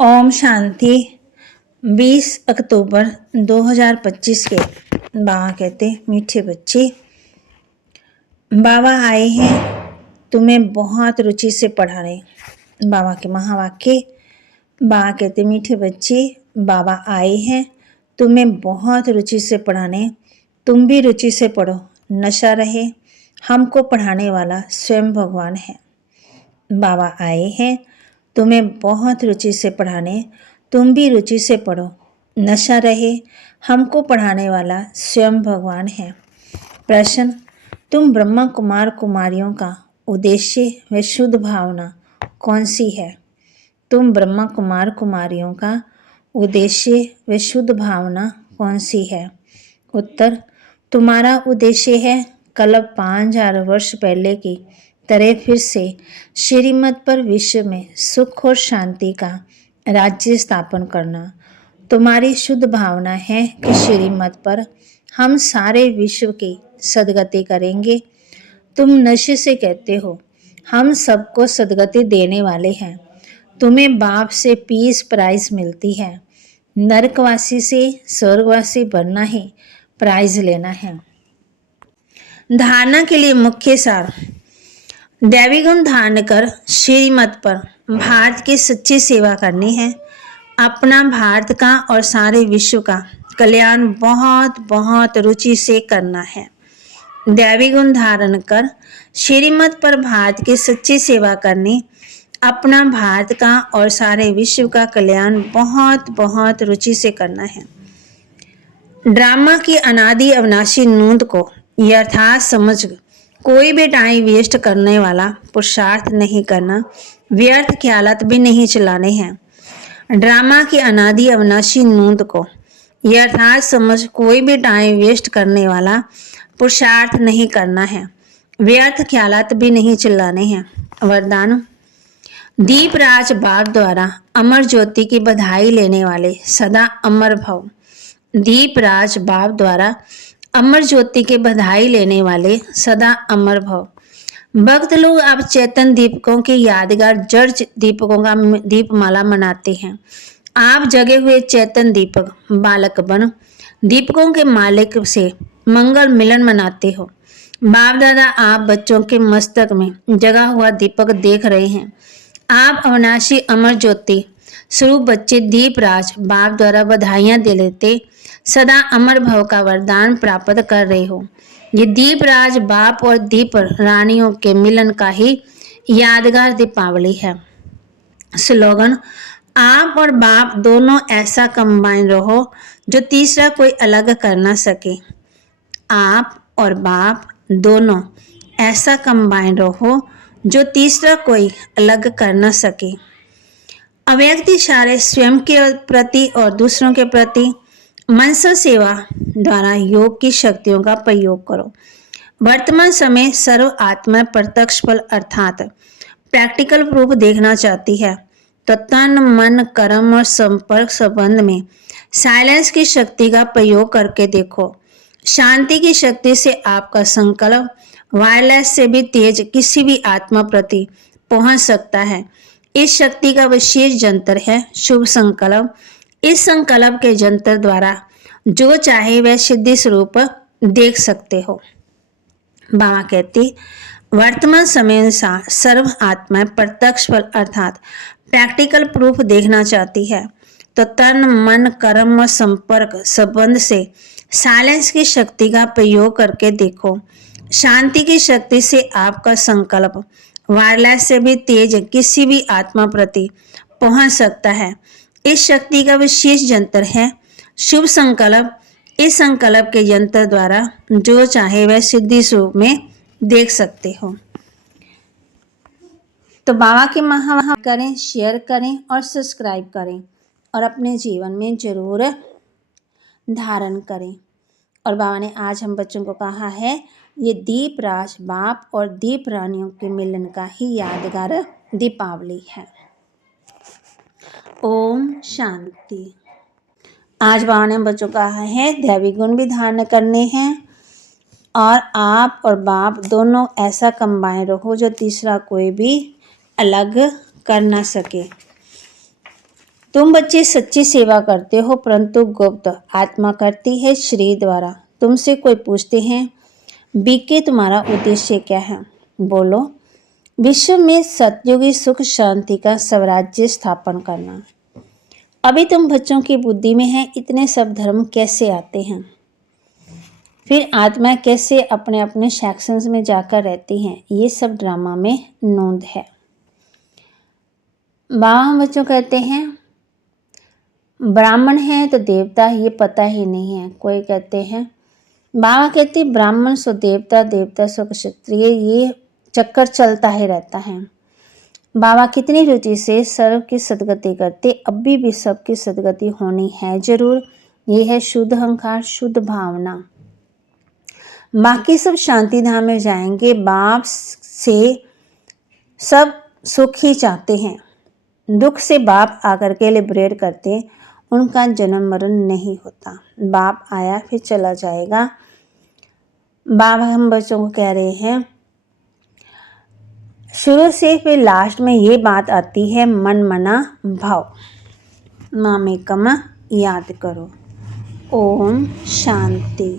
ओम शांति। 20 अक्टूबर 2025 के बाबा कहते, मीठे बच्चे, बाबा आए हैं तुम्हें बहुत रुचि से पढ़ाने। बाबा के महावाक्य। बाबा कहते, मीठे बच्चे, बाबा आए हैं तुम्हें बहुत रुचि से पढ़ाने, तुम भी रुचि से पढ़ो, नशा रहे। हमको पढ़ाने वाला स्वयं भगवान है। बाबा आए हैं तुम्हें बहुत रुचि से पढ़ाने, तुम भी रुचि से पढ़ो, नशा रहे। हमको पढ़ाने वाला स्वयं भगवान है। प्रश्न, तुम ब्रह्मा कुमार कुमारियों का उद्देश्य व शुद्ध भावना कौन सी है? तुम ब्रह्मा कुमार कुमारियों का उद्देश्य व शुद्ध भावना कौन सी है? उत्तर, तुम्हारा उद्देश्य है कल 5000 वर्ष पहले की तरह फिर से श्रीमत पर विश्व में सुख और शांति का राज्य स्थापन करना। तुम्हारी शुद्ध भावना है कि श्रीमत पर हम सारे विश्व की सद्गति करेंगे। तुम नशे से कहते हो हम सबको सद्गति देने वाले हैं। तुम्हें बाप से पीस प्राइज मिलती है। नरकवासी से स्वर्गवासी बनना ही प्राइज लेना है। धारणा के लिए मुख्य सार। दैवी गुण धारण कर श्रीमत पर भारत की सच्ची सेवा करनी है। अपना भारत का और सारे विश्व का कल्याण बहुत बहुत रुचि से करना है। दैवी गुण धारण कर श्रीमत पर भारत की सच्ची सेवा करनी, अपना भारत का और सारे विश्व का कल्याण बहुत बहुत रुचि से करना है। ड्रामा की अनादि अविनाशी नूंद को यथार्थ समझ कोई भी टाइम वेस्ट करने वाला पुरुषार्थ नहीं करना, व्यर्थ ख्यालात भी नहीं चलाने हैं। ड्रामा की अनादि अविनाशी नूंद को यथार्थ समझ कोई भी टाइम वेस्ट करने वाला पुरुषार्थ नहीं करना है, व्यर्थ ख्यालात भी नहीं चलाने हैं। वरदान। दीपराज बाप द्वारा अमर ज्योति की बधाई लेने वाले सदा अमर भव। दीपराज बाप द्वारा अमर ज्योति के बधाई लेने वाले सदा अमर भव। भक्त लोग अब चैतन्य दीपकों के यादगार जर्ज दीपकों का दीपमाला मनाते हैं। आप जगे हुए चैतन्य दीपक बालक बन दीपकों के मालिक से मंगल मिलन मनाते हो। बाप दादा आप बच्चों के मस्तक में जगा हुआ दीपक देख रहे हैं। आप अविनाशी अमर ज्योति स्वरूप बच्चे दीपराज बाप द्वारा बधाइयां दे लेते सदा अमर भव का वरदान प्राप्त कर रहे हो। ये दीपराज बाप और दीप रानियों के मिलन का ही यादगार दीपावली है। स्लोगन, आप और बाप दोनों ऐसा कंबाइन रहो जो तीसरा कोई अलग कर ना सके। आप और बाप दोनों ऐसा कंबाइन रहो जो तीसरा कोई अलग कर ना सके। अव्यक्त इशारे स्वयं के प्रति और दूसरों के प्रति मनसा सेवा द्वारा योग की शक्तियों का प्रयोग करो। वर्तमान समय सर्व आत्मा प्रत्यक्ष फल अर्थात प्रैक्टिकल प्रूफ देखना चाहती है तो तन मन कर्म और संपर्क संबंध में साइलेंस की शक्ति का प्रयोग करके देखो। शांति की शक्ति से आपका संकल्प वायरलेस से भी तेज किसी भी आत्मा प्रति पहुंच सकता है। इस शक्ति का विशेष जंतर है शुभ संकल्प। इस संकल्प के जंतर द्वारा जो चाहे वह सिद्धि स्वरूप देख सकते हो। बाबा कहते, वर्तमान समय अनुसार सर्व आत्मा प्रत्यक्ष फल अर्थात प्रैक्टिकल प्रूफ देखना चाहती है तो तन मन कर्म और संपर्क संबंध से साइलेंस की शक्ति का प्रयोग करके देखो। शांति की शक्ति से आपका संकल्प वायरलेस से भी तेज किसी भी आत्मा प्रति पहुंच सकता है। इस शक्ति का विशेष जंतर है शुभ संकल्प। इस संकल्प के यंत्र द्वारा जो चाहे वह सिद्धि स्वरूप में देख सकते हो। तो बाबा के महा करें, शेयर करें और सब्सक्राइब करें और अपने जीवन में जरूर धारण करें। और बाबा ने आज हम बच्चों को कहा है ये दीपराज बाप और दीप रानियों के मिलन का ही यादगार दीपावली है। ओम शांति। आज बाबा ने बच्चों को कहा है दैवी गुण भी धारण करने हैं और आप और बाप दोनों ऐसा कंबाइन रहो जो तीसरा कोई भी अलग कर ना सके। तुम बच्चे सच्ची सेवा करते हो, परंतु गुप्त आत्मा करती है शरीर द्वारा। तुमसे कोई पूछते हैं बीके तुम्हारा उद्देश्य क्या है? बोलो विश्व में सतयुगी सुख शांति का स्वराज्य स्थापन करना। अभी तुम बच्चों की बुद्धि में है इतने सब धर्म कैसे आते हैं, फिर आत्माएं कैसे अपने अपने सेक्शंस में जाकर रहती हैं, ये सब ड्रामा में नोंद है। बाबा बच्चों कहते हैं ब्राह्मण है तो देवता ये पता ही नहीं है। कोई कहते हैं बाबा कहते ब्राह्मण सो देवता, देवता सो क्षत्रिय, ये चक्कर चलता ही रहता है। बाबा कितनी रुचि से सर्व की सदगति करते, अभी भी सबकी सदगति होनी है जरूर। ये है शुद्ध अहंकार, शुद्ध भावना। बाकी सब शांति धाम में जाएंगे। बाप से सब सुख ही चाहते हैं, दुख से बाप आकर के लिबरेट करते, उनका जन्म मरण नहीं होता। बाप आया फिर चला जाएगा। बाबा हम बच्चों को कह रहे हैं शुरू से फिर लास्ट में ये बात आती है मन मना भाव। मामेकम याद करो। ओम शांति।